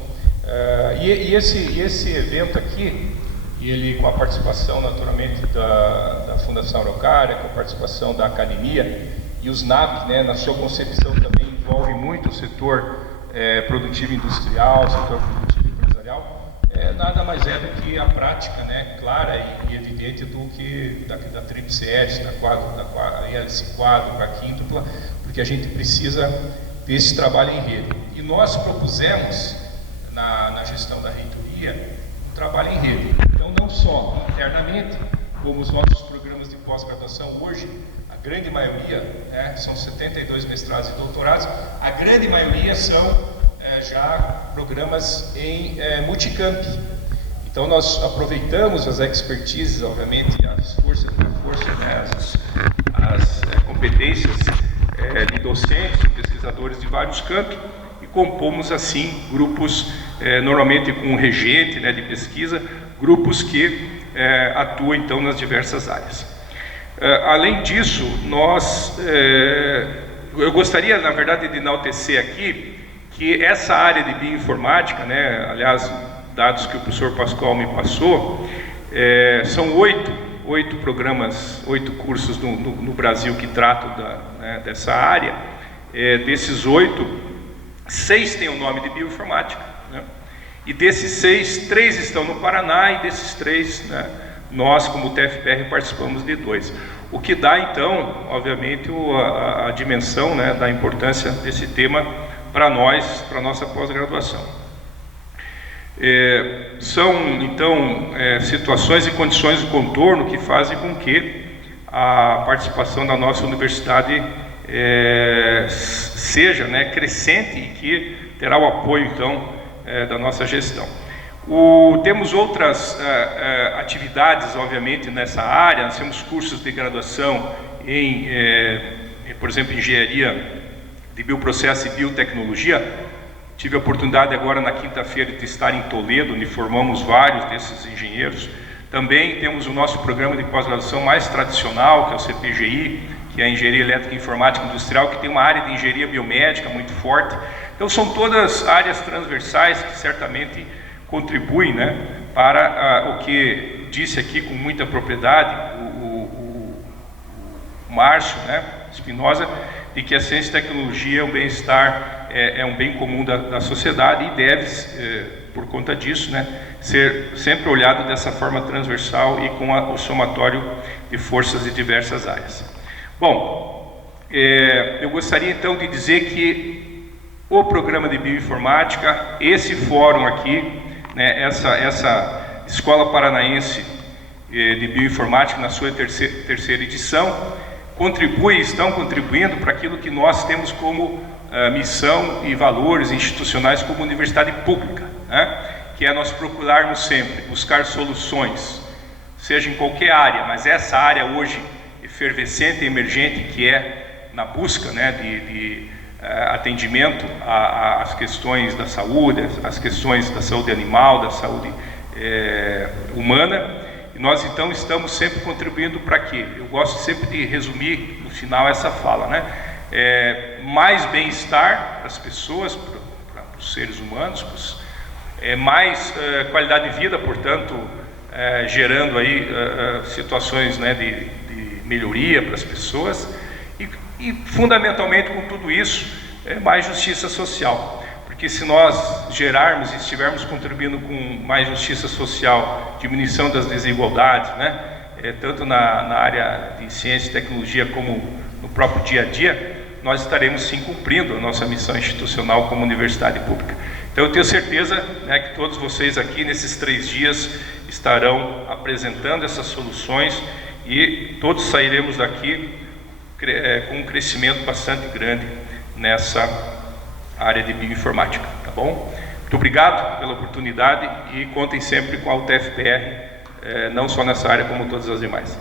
esse evento aqui, ele com a participação naturalmente da Fundação Araucária, com a participação da academia e os NAP, né, na sua concepção também envolve muito o setor produtivo industrial, o setor produtivo empresarial. Nada mais é do que a prática, né, clara e evidente do que da tríplice hélice, da hélice quádrupla, da quíntupla, porque a gente precisa desse trabalho em rede. E nós propusemos, na gestão da reitoria, um trabalho em rede. Então, não só internamente, como os nossos programas de pós-graduação hoje, a grande maioria, né, são 72 mestrados e doutorados, a grande maioria são já programas em multicamp. Então nós aproveitamos as expertises, obviamente, as forças, né, as competências de docentes e pesquisadores de vários campos e compomos assim grupos, normalmente com um regente, né, de pesquisa, grupos que atuam então nas diversas áreas. Além disso, eu gostaria, na verdade, de enaltecer aqui que essa área de bioinformática, né, aliás, dados que o professor Pascoal me passou, são 8 programas, 8 cursos no Brasil que tratam dessa área. Desses 8, 6 têm o nome de bioinformática, né? E desses 6, 3 estão no Paraná, e desses 3, né, nós, como TFPR, participamos de 2. O que dá, então, obviamente, a dimensão, né, da importância desse tema para nós, para a nossa pós-graduação. São, então, situações e condições de contorno que fazem com que a participação da nossa universidade seja, né, crescente e que terá o apoio, então, da nossa gestão. Temos outras atividades, obviamente, nessa área. Nós temos cursos de graduação em, por exemplo, engenharia de bioprocesso e biotecnologia. Tive a oportunidade agora na quinta-feira de estar em Toledo, onde formamos vários desses engenheiros. Também temos o nosso programa de pós-graduação mais tradicional, que é o CPGI, que é a Engenharia Elétrica e Informática Industrial, que tem uma área de engenharia biomédica muito forte. Então são todas áreas transversais que certamente contribuem, né, para o que disse aqui com muita propriedade o Márcio, né, Espinosa, de que a ciência e tecnologia, o bem-estar é um bem comum da sociedade e deve, por conta disso, né, ser sempre olhado dessa forma transversal e com o somatório de forças de diversas áreas. Bom, eu gostaria então de dizer que o programa de bioinformática, esse fórum aqui, né, essa Escola Paranaense de Bioinformática na sua terceira edição, estão contribuindo para aquilo que nós temos como missão e valores institucionais como universidade pública, né? Que é nós procurarmos sempre buscar soluções, seja em qualquer área, mas essa área hoje efervescente e emergente, que é na busca, né, de atendimento às questões da saúde, às questões da saúde animal, da saúde humana, e nós então estamos sempre contribuindo para quê? Eu gosto sempre de resumir no final essa fala, né? Mais bem-estar para as pessoas, para os seres humanos, mais qualidade de vida, portanto, gerando aí situações, né, de melhoria para as pessoas, e fundamentalmente com tudo isso, mais justiça social. Porque se nós gerarmos e estivermos contribuindo com mais justiça social, diminuição das desigualdades, né, tanto na área de ciência e tecnologia como no próprio dia a dia, nós estaremos sim cumprindo a nossa missão institucional como universidade pública. Então eu tenho certeza, né, que todos vocês aqui nesses 3 dias estarão apresentando essas soluções e todos sairemos daqui com um crescimento bastante grande nessa área de bioinformática, tá bom? Muito obrigado pela oportunidade e contem sempre com a UTFPR, não só nessa área como todas as demais.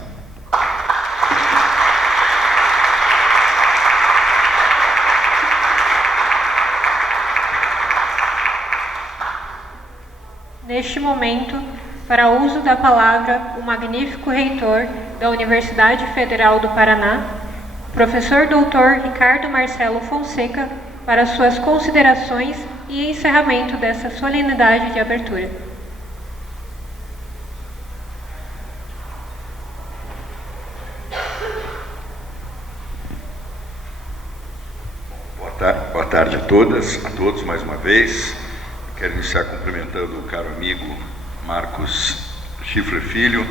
Neste momento, para uso da palavra, o magnífico reitor da Universidade Federal do Paraná, professor doutor Ricardo Marcelo Fonseca, para suas considerações e encerramento dessa solenidade de abertura. Boa tarde a todas, a todos mais uma vez. Quero iniciar cumprimentando o caro amigo Marcos Schiffler Filho,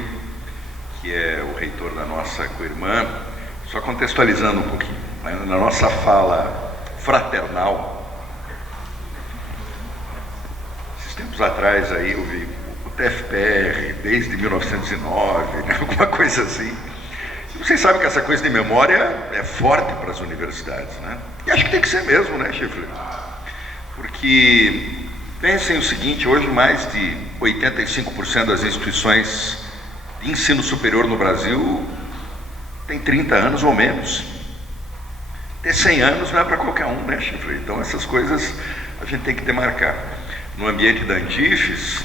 que é o reitor da nossa co-irmã. Só contextualizando um pouquinho, né? Na nossa fala fraternal, esses tempos atrás aí eu vi o TFPR desde 1909, né? Alguma coisa assim. Vocês sabem que essa coisa de memória é forte para as universidades, né? E acho que tem que ser mesmo, né, Schiffler? Porque pensem o seguinte, hoje mais de 85% das instituições de ensino superior no Brasil tem 30 anos ou menos. Ter 100 anos não é para qualquer um, né, Schiffler? Então essas coisas a gente tem que demarcar. No ambiente da Andifes,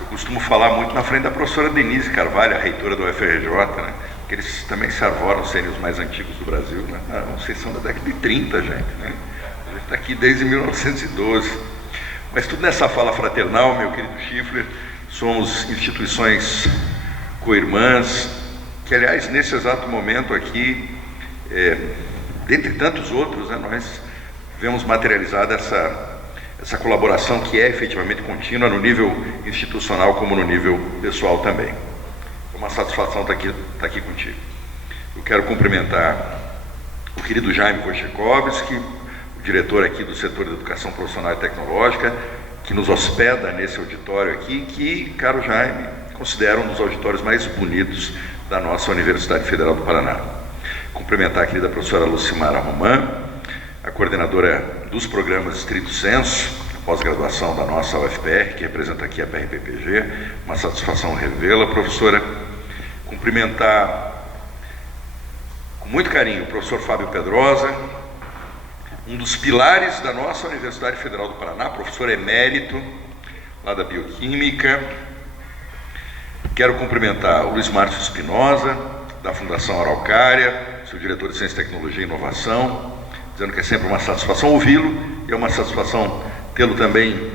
eu costumo falar muito na frente da professora Denise Carvalho, a reitora do UFRJ, né? Que eles também se arvoram serem os mais antigos do Brasil, né? Vocês são da década de 30, gente, né? A gente está aqui desde 1912. Mas tudo nessa fala fraternal, meu querido Schiffler, somos instituições co-irmãs, que aliás, nesse exato momento aqui, dentre tantos outros, né, nós vemos materializada essa colaboração que é efetivamente contínua no nível institucional como no nível pessoal também. É uma satisfação estar aqui contigo. Eu quero cumprimentar o querido Jaime Wojciechowski, o diretor aqui do setor de educação profissional e tecnológica, que nos hospeda nesse auditório aqui, que, caro Jaime, considero um dos auditórios mais bonitos da nossa Universidade Federal do Paraná. Cumprimentar a querida professora Lucimara Roman, a coordenadora dos programas Estrito Senso, pós-graduação da nossa UFPR, que representa aqui a PRPPG, uma satisfação revê-la, professora. Cumprimentar com muito carinho o professor Fábio Pedrosa, um dos pilares da nossa Universidade Federal do Paraná, professor emérito, lá da Bioquímica. Quero cumprimentar o Luiz Márcio Espinosa, da Fundação Araucária, seu diretor de Ciência, Tecnologia e Inovação, dizendo que é sempre uma satisfação ouvi-lo e é uma satisfação tê-lo também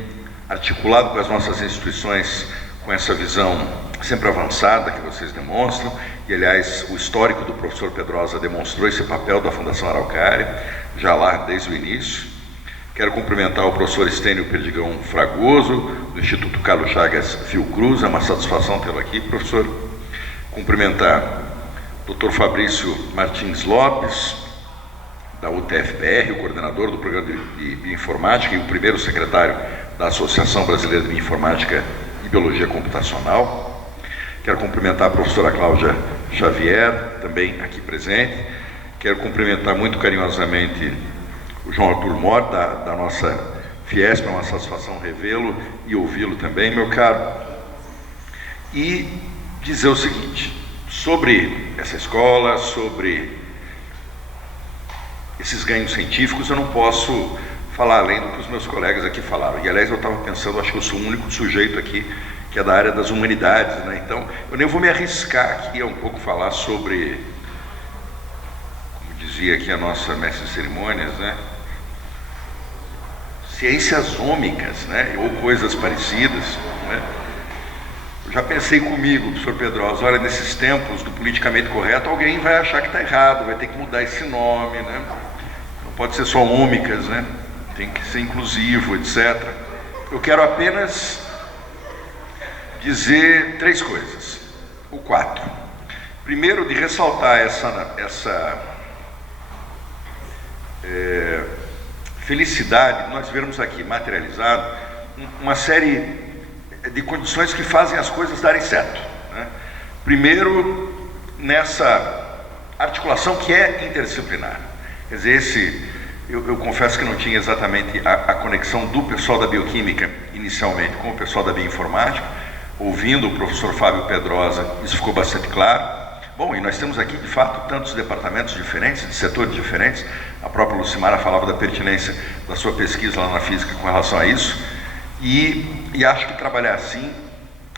articulado com as nossas instituições, com essa visão sempre avançada que vocês demonstram. E, aliás, o histórico do professor Pedrosa demonstrou esse papel da Fundação Araucária, já lá desde o início. Quero cumprimentar o professor Estênio Perdigão Fragoso, do Instituto Carlos Chagas Fiocruz, é uma satisfação tê-lo aqui, professor. Cumprimentar o Dr. Fabrício Martins Lopes, da UTFPR, o coordenador do programa de Bioinformática e o primeiro secretário da Associação Brasileira de Bioinformática e Biologia Computacional. Quero cumprimentar a professora Cláudia Xavier, também aqui presente. Quero cumprimentar muito carinhosamente o João Arthur Mor, da nossa Fiesp, é uma satisfação revê-lo e ouvi-lo também, meu caro. E dizer o seguinte, sobre essa escola, sobre esses ganhos científicos, eu não posso falar além do que os meus colegas aqui falaram. E, aliás, eu estava pensando, acho que eu sou o único sujeito aqui que que é da área das humanidades, né? Então, eu nem vou me arriscar aqui a um pouco falar sobre, como dizia aqui a nossa mestre de cerimônias, né? Ciências ômicas, né? Ou coisas parecidas, né? Eu já pensei comigo, professor Pedrosa, olha, nesses tempos do politicamente correto, alguém vai achar que está errado, vai ter que mudar esse nome, né? Não pode ser só ômicas, né? Tem que ser inclusivo, etc. Eu quero apenas dizer 3 coisas, ou 4. Primeiro, de ressaltar essa felicidade, nós vermos aqui materializado uma série de condições que fazem as coisas darem certo, né? Primeiro, nessa articulação que é interdisciplinar. Quer dizer, eu confesso que não tinha exatamente a conexão do pessoal da bioquímica inicialmente com o pessoal da bioinformática. Ouvindo o professor Fábio Pedrosa, isso ficou bastante claro. Bom, e nós temos aqui, de fato, tantos departamentos diferentes, de setores diferentes. A própria Lucimara falava da pertinência da sua pesquisa lá na física com relação a isso. E acho que trabalhar assim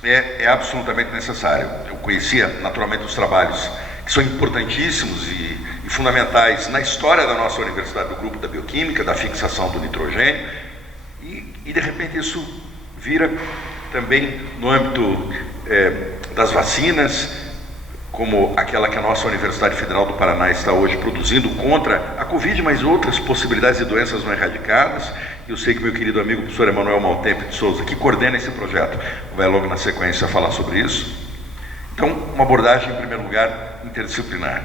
é absolutamente necessário. Eu conhecia, naturalmente, os trabalhos que são importantíssimos e fundamentais na história da nossa universidade, do grupo da bioquímica, da fixação do nitrogênio, e de repente isso vira também no âmbito das vacinas, como aquela que a nossa Universidade Federal do Paraná está hoje produzindo contra a Covid, mas outras possibilidades de doenças não erradicadas. Eu sei que meu querido amigo, o professor Emanuel Maltempo de Souza, que coordena esse projeto, vai logo na sequência falar sobre isso. Então, uma abordagem, em primeiro lugar, interdisciplinar.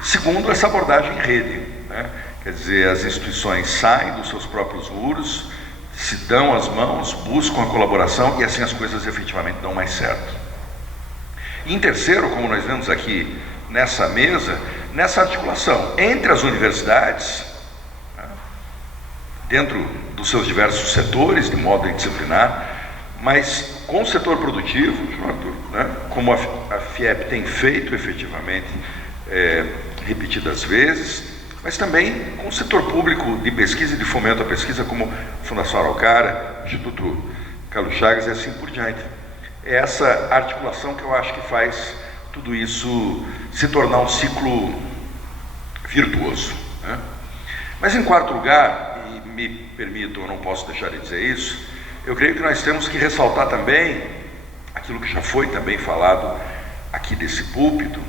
Segundo, essa abordagem em rede, né? Quer dizer, as instituições saem dos seus próprios muros, se dão as mãos, buscam a colaboração e assim as coisas efetivamente dão mais certo. E em terceiro, como nós vemos aqui nessa mesa, nessa articulação entre as universidades, né, dentro dos seus diversos setores, de modo interdisciplinar, mas com o setor produtivo, né, como a FIEP tem feito efetivamente repetidas vezes, mas também com o setor público de pesquisa e de fomento à pesquisa, como a Fundação Araucária, Instituto Carlos Chagas e assim por diante. É essa articulação que eu acho que faz tudo isso se tornar um ciclo virtuoso, né? Mas em quarto lugar, e me permitam, eu não posso deixar de dizer isso, eu creio que nós temos que ressaltar também aquilo que já foi também falado aqui desse púlpito,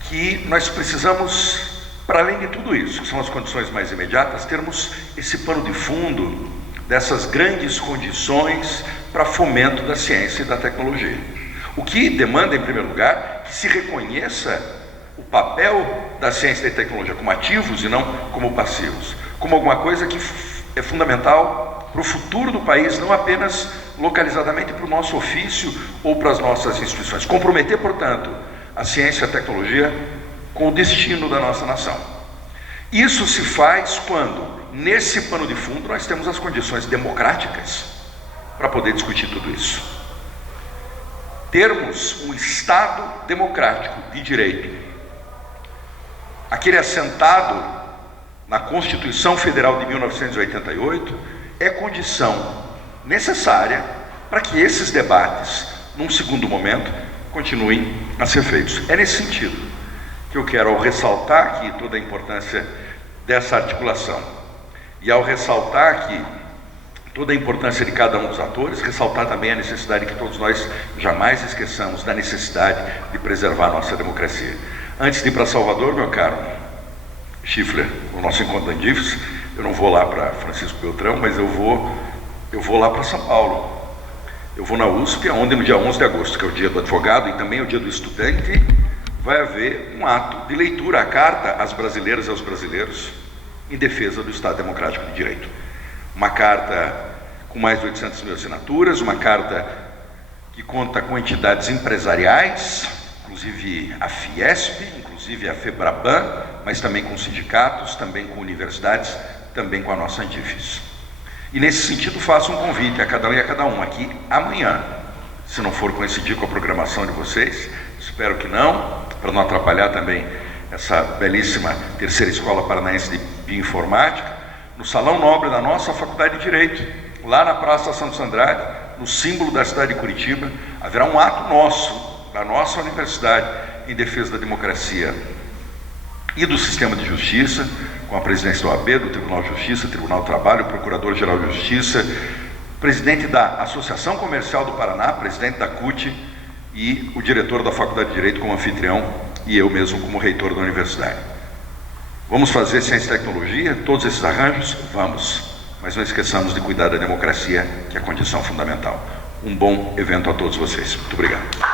que nós precisamos, para além de tudo isso, que são as condições mais imediatas, termos esse pano de fundo dessas grandes condições para fomento da ciência e da tecnologia. O que demanda, em primeiro lugar, que se reconheça o papel da ciência e da tecnologia como ativos e não como passivos, como alguma coisa que é fundamental para o futuro do país, não apenas localizadamente para o nosso ofício ou para as nossas instituições. Comprometer, portanto, a ciência e a tecnologia com o destino da nossa nação. Isso se faz quando, nesse pano de fundo, nós temos as condições democráticas para poder discutir tudo isso. Termos um Estado democrático de direito, aquele assentado na Constituição Federal de 1988, é condição necessária para que esses debates, num segundo momento, continuem a ser feitos. É nesse sentido que eu quero, ao ressaltar aqui toda a importância dessa articulação, e ao ressaltar aqui toda a importância de cada um dos atores, ressaltar também a necessidade que todos nós jamais esqueçamos da necessidade de preservar a nossa democracia. Antes de ir para Salvador, meu caro Schiffler, o nosso encontro da Andifes, eu não vou lá para Francisco Beltrão, mas eu vou lá para São Paulo. Eu vou na USP, onde no dia 11 de agosto, que é o dia do advogado e também é o dia do estudante, vai haver um ato de leitura, a carta às brasileiras e aos brasileiros em defesa do Estado Democrático de Direito. Uma carta com mais de 800 mil assinaturas, uma carta que conta com entidades empresariais, inclusive a Fiesp, inclusive a FEBRABAN, mas também com sindicatos, também com universidades, também com a nossa Andifes. E nesse sentido faço um convite a cada um e a cada um aqui amanhã, se não for coincidir com a programação de vocês, espero que não, para não atrapalhar também essa belíssima terceira escola paranaense de bioinformática, no Salão Nobre da nossa Faculdade de Direito, lá na Praça Santos Andrade, no símbolo da cidade de Curitiba, haverá um ato nosso, da nossa universidade, em defesa da democracia e do sistema de justiça, com a presidência do OAB, do Tribunal de Justiça, Tribunal do Trabalho, Procurador-Geral de Justiça, presidente da Associação Comercial do Paraná, presidente da CUT e o diretor da Faculdade de Direito como anfitrião e eu mesmo como reitor da universidade. Vamos fazer ciência e tecnologia, todos esses arranjos? Vamos, mas não esqueçamos de cuidar da democracia, que é a condição fundamental. Um bom evento a todos vocês. Muito obrigado.